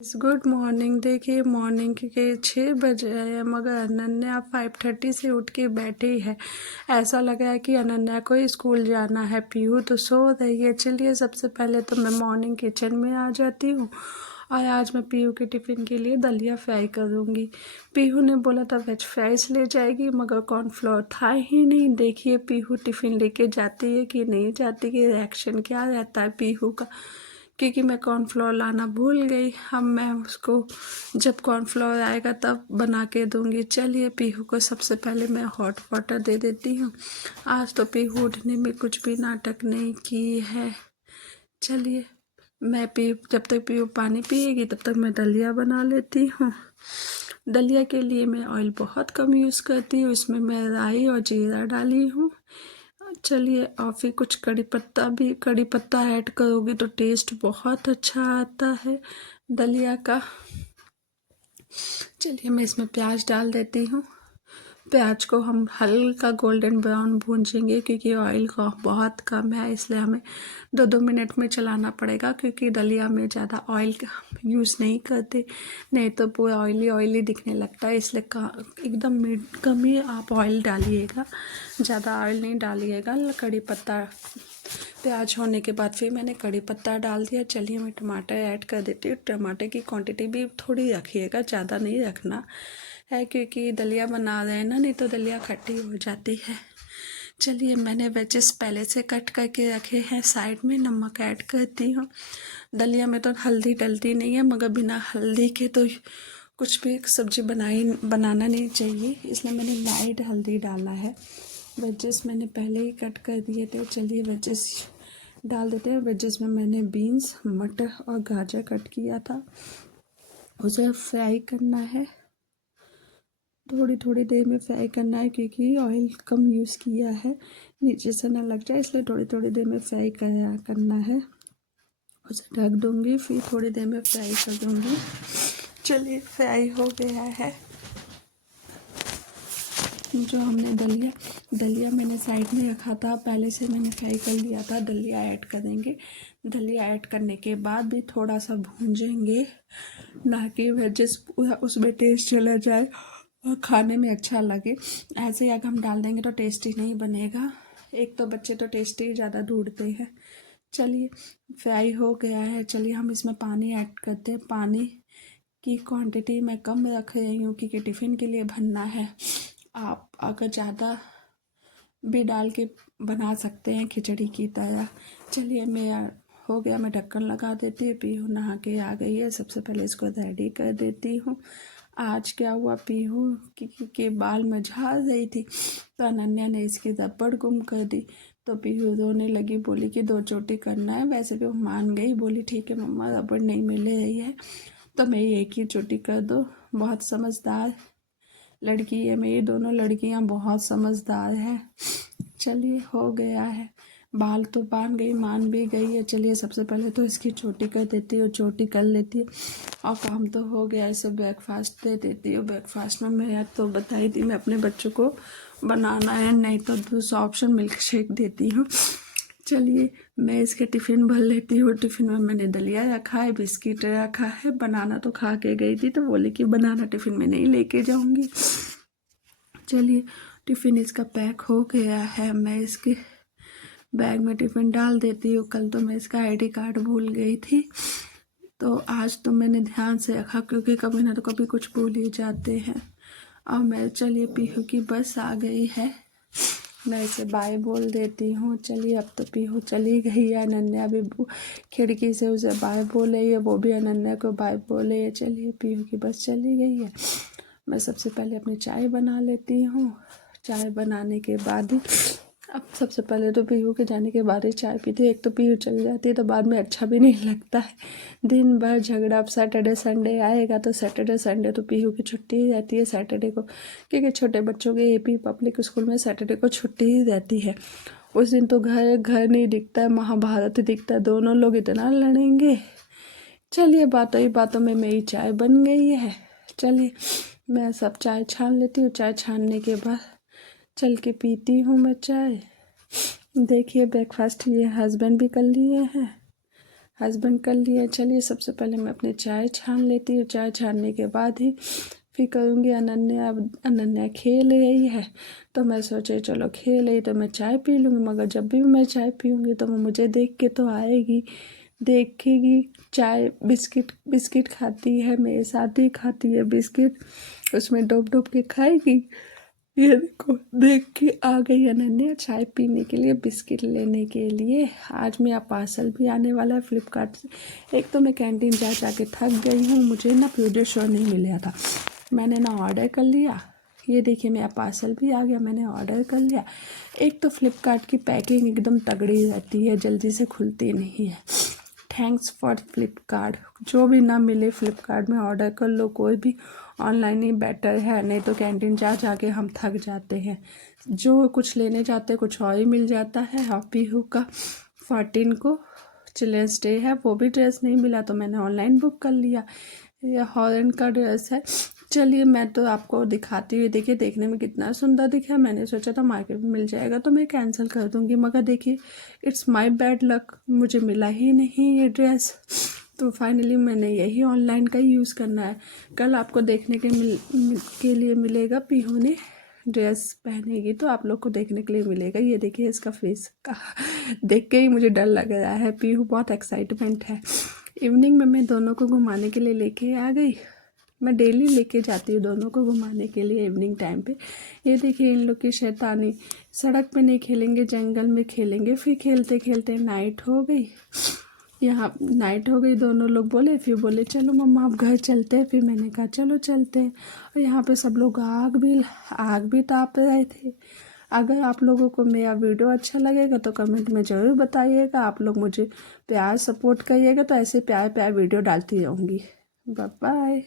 Good morning. देखिए morning के 6 बजे है मगर अनन्या 5:30 से उठ के बैठी है। ऐसा लगा है कि अनन्या को स्कूल जाना है। पीहू तो सो रही है। चलिए सबसे पहले तो मैं मॉर्निंग किचन में आ जाती हूँ और आज मैं पीहू के टिफ़िन के लिए दलिया फ्राई करूँगी। पीहू ने बोला था वेज फ्राइज ले जाएगी मगर कॉर्नफ्लोर था ही नहीं। देखिए पीहू टिफ़िन लेके जाती है कि नहीं जाती, कि रिएक्शन क्या रहता है पीहू का, क्योंकि मैं कॉर्नफ्लोर लाना भूल गई। अब मैं उसको जब कॉर्नफ्लोर आएगा तब बना के दूंगी। चलिए पीहू को सबसे पहले मैं हॉट वाटर दे देती हूँ। आज तो पीहू उठने में कुछ भी नाटक नहीं की है। चलिए मैं जब तक पीहू पानी पिएगी तब तक मैं दलिया बना लेती हूँ। दलिया के लिए मैं ऑयल बहुत कम यूज़ करती हूँ। इसमें मैं राई और जीरा डाली हूँ। चलिए और फिर कुछ कड़ी पत्ता ऐड करोगे तो टेस्ट बहुत अच्छा आता है दलिया का। चलिए मैं इसमें प्याज डाल देती हूँ। प्याज को हम हल्का गोल्डन ब्राउन भूंजेंगे क्योंकि ऑयल का बहुत कम है, इसलिए हमें 2-2 मिनट में चलाना पड़ेगा क्योंकि दलिया में ज़्यादा ऑयल यूज़ नहीं करते, नहीं तो पूरा ऑयली ऑयली दिखने लगता है। इसलिए एकदम कम ही आप ऑयल डालिएगा, ज़्यादा ऑयल नहीं डालिएगा। कड़ी पत्ता प्याज होने के बाद फिर मैंने कड़ी पत्ता डाल दिया। चलिए मैं टमाटर ऐड कर देती हूँ। टमाटर की क्वांटिटी भी थोड़ी रखिएगा, ज़्यादा नहीं रखना है क्योंकि दलिया बना रहे हैं ना, नहीं तो दलिया खट्टी हो जाती है। चलिए मैंने वेजेस पहले से कट करके रखे हैं साइड में। नमक ऐड करती हूँ। दलिया में तो हल्दी डलती नहीं है मगर बिना हल्दी के तो कुछ भी सब्जी बनाना नहीं चाहिए, इसलिए मैंने लाइट हल्दी डाला है। वेजेस मैंने पहले ही कट कर दिए थे। चलिए वेजेस डाल देते हैं। वेजेस में मैंने बीन्स, मटर और गाजर कट किया था, उसे फ्राई करना है। थोड़ी थोड़ी देर में फ्राई करना है क्योंकि ऑयल कम यूज़ किया है, नीचे से ना लग जाए, इसलिए थोड़ी थोड़ी देर में फ्राई करना है। उसे ढक दूँगी, फिर थोड़ी देर में फ्राई कर दूँगी। चलिए फ्राई हो गया है। जो हमने दलिया मैंने साइड में रखा था, पहले से मैंने फ्राई कर लिया था। दलिया ऐड करेंगे। दलिया ऐड करने के बाद भी थोड़ा सा भूंजेंगे, ना कि वेजेस पूरा उसमें टेस्ट चला जाए और खाने में अच्छा लगे। ऐसे ही अगर हम डाल देंगे तो टेस्टी नहीं बनेगा। एक तो बच्चे तो टेस्टी ज़्यादा ढूंढते हैं। चलिए फ्राई हो गया है। चलिए हम इसमें पानी ऐड करते हैं। पानी की क्वांटिटी मैं कम रख रही हूँ क्योंकि टिफ़िन के लिए भरना है। आप अगर ज़्यादा भी डाल के बना सकते हैं खिचड़ी की तरह। चलिए मैं हो गया, मैं ढक्कन लगा देती हूँ। पीहू नहा के आ गई है। सबसे पहले इसको रेडी कर देती हूँ। आज क्या हुआ, पीहू के बाल में झाड़ रही थी तो अनन्या ने इसकी रबड़ गुम कर दी। तो पीहू रोने लगी, बोली कि 2 चोटी करना है। वैसे भी वो मान गई, बोली ठीक है मम्मा, रबड़ नहीं मिल रही है तो मेरी एक ही चोटी कर दो। बहुत समझदार लड़की है मेरी, दोनों लड़कियां बहुत समझदार हैं। चलिए हो गया है। बाल तो बांध गई, मान भी गई है। चलिए सबसे पहले तो इसकी चोटी कर देती हूँ, चोटी कर लेती हूँ और काम तो हो गया। इसे ब्रेकफास्ट दे देती हूँ। ब्रेकफास्ट में मैं तो बताई थी मैं अपने बच्चों को बनाना है, नहीं तो दूसरा ऑप्शन मिल्क शेक देती हूँ। चलिए मैं इसके टिफ़िन भर लेती हूँ। टिफ़िन में मैंने दलिया रखा है, बिस्किट रखा है। बनाना तो खा के गई थी तो बोली कि बनाना टिफ़िन में नहीं लेके जाऊँगी। चलिए टिफ़िन इसका पैक हो गया है। मैं इसके बैग में टिफ़िन डाल देती हूँ। कल तो मैं इसका आईडी कार्ड भूल गई थी तो आज तो मैंने ध्यान से रखा क्योंकि कभी ना तो कभी कुछ भूल ही जाते हैं। और मैं चलिए पीहू की बस आ गई है, मैं इसे बाय बोल देती हूँ। चलिए अब तो पीहू चली गई है। अनन्या भी खिड़की से उसे बाय बोल रही है, वो भी अनन्या को बाय बोल रही है। चलिए पीहू की बस चली गई है। मैं सबसे पहले अपनी चाय बना लेती हूँ। चाय बनाने के बाद ही अब सबसे पहले तो पीहू के जाने के बाद ही चाय पीती। एक तो पीहू चली जाती है तो बाद में अच्छा भी नहीं लगता है, दिन भर झगड़ा। अब सैटरडे संडे आएगा तो सैटरडे संडे तो पीहू की छुट्टी ही रहती है सैटरडे को, क्योंकि छोटे बच्चों के एपी पब्लिक स्कूल में सैटरडे को छुट्टी ही रहती है। उस दिन तो घर नहीं दिखता है, महाभारत दिखता है। दोनों लोग इतना लड़ेंगे। चलिए बातों ही बातों में मेरी चाय बन गई है। चलिए मैं सब चाय छान लेती हूँ। चाय छानने के बाद चल के पीती हूँ मैं चाय। देखिए ब्रेकफास्ट ये हस्बैंड भी कर लिए हैं। हस्बैंड कर लिए। चलिए सबसे पहले मैं अपने चाय छान लेती हूँ। चाय छानने के बाद ही फिर करूँगी। अनन्या अनन्या खेल रही है तो मैं सोचे चलो खेल रही तो मैं चाय पी लूँगी, मगर जब भी मैं चाय पीऊँगी तो वो मुझे देख के तो आएगी, देखेगी। चाय बिस्किट बिस्किट खाती है, मेरे साथ ही खाती है बिस्किट, उसमें डूब डूब के खाएगी। ये देखो देख के आ गई अनन्या चाय पीने के लिए, बिस्किट लेने के लिए। आज मेरा पार्सल भी आने वाला है फ्लिपकार्ट से। एक तो मैं कैंटीन जा जा के थक गई हूँ, मुझे ना पीडियाश्योर नहीं मिला था, मैंने ना ऑर्डर कर लिया। ये देखिए मेरा पार्सल भी आ गया, मैंने ऑर्डर कर लिया। एक तो फ्लिपकार्ट की पैकिंग एकदम तगड़ी रहती है, जल्दी से खुलती नहीं है। Thanks for Flipkart. जो भी ना मिले फ्लिपकार्ट में ऑर्डर कर लो, कोई भी ऑनलाइन ही बेटर है, नहीं तो कैंटीन जा जा के हम थक जाते हैं। जो कुछ लेने जाते कुछ और ही मिल जाता है। हैप्पी हू का 14 को चिल्ड्रंस डे है, वो भी ड्रेस नहीं मिला तो मैंने ऑनलाइन बुक कर लिया। ये हॉलैंड का ड्रेस है। चलिए मैं तो आपको दिखाती हुई, देखिए देखने में कितना सुंदर दिखा। मैंने सोचा था मार्केट में मिल जाएगा तो मैं कैंसिल कर दूंगी, मगर देखिए इट्स माय बैड लक, मुझे मिला ही नहीं ये ड्रेस। तो फाइनली मैंने यही ऑनलाइन का यूज़ करना है। कल आपको देखने के लिए मिलेगा, पीहू ने ड्रेस पहनेगी तो आप लोग को देखने के लिए मिलेगा। ये देखिए इसका फेस का देख के ही मुझे डर लग रहा है। पीहू बहुत एक्साइटमेंट है। इवनिंग में मैं दोनों को घुमाने के लिए लेके आ गई। मैं डेली लेके जाती हूँ दोनों को घुमाने के लिए इवनिंग टाइम पे। ये देखिए इन लोग की शैतानी, सड़क पे नहीं खेलेंगे, जंगल में खेलेंगे। फिर खेलते खेलते नाइट हो गई, यहाँ नाइट हो गई। दोनों लोग बोले, फिर बोले चलो मम्मा आप घर चलते हैं। फिर मैंने कहा चलो चलते हैं। और यहाँ पे सब लोग आग भी ताप रहे थे। अगर आप लोगों को मेरा वीडियो अच्छा लगेगा तो कमेंट में ज़रूर बताइएगा। आप लोग मुझे प्यार सपोर्ट करिएगा तो ऐसे प्यार प्यार वीडियो डालती रहूँगी। Bye bye.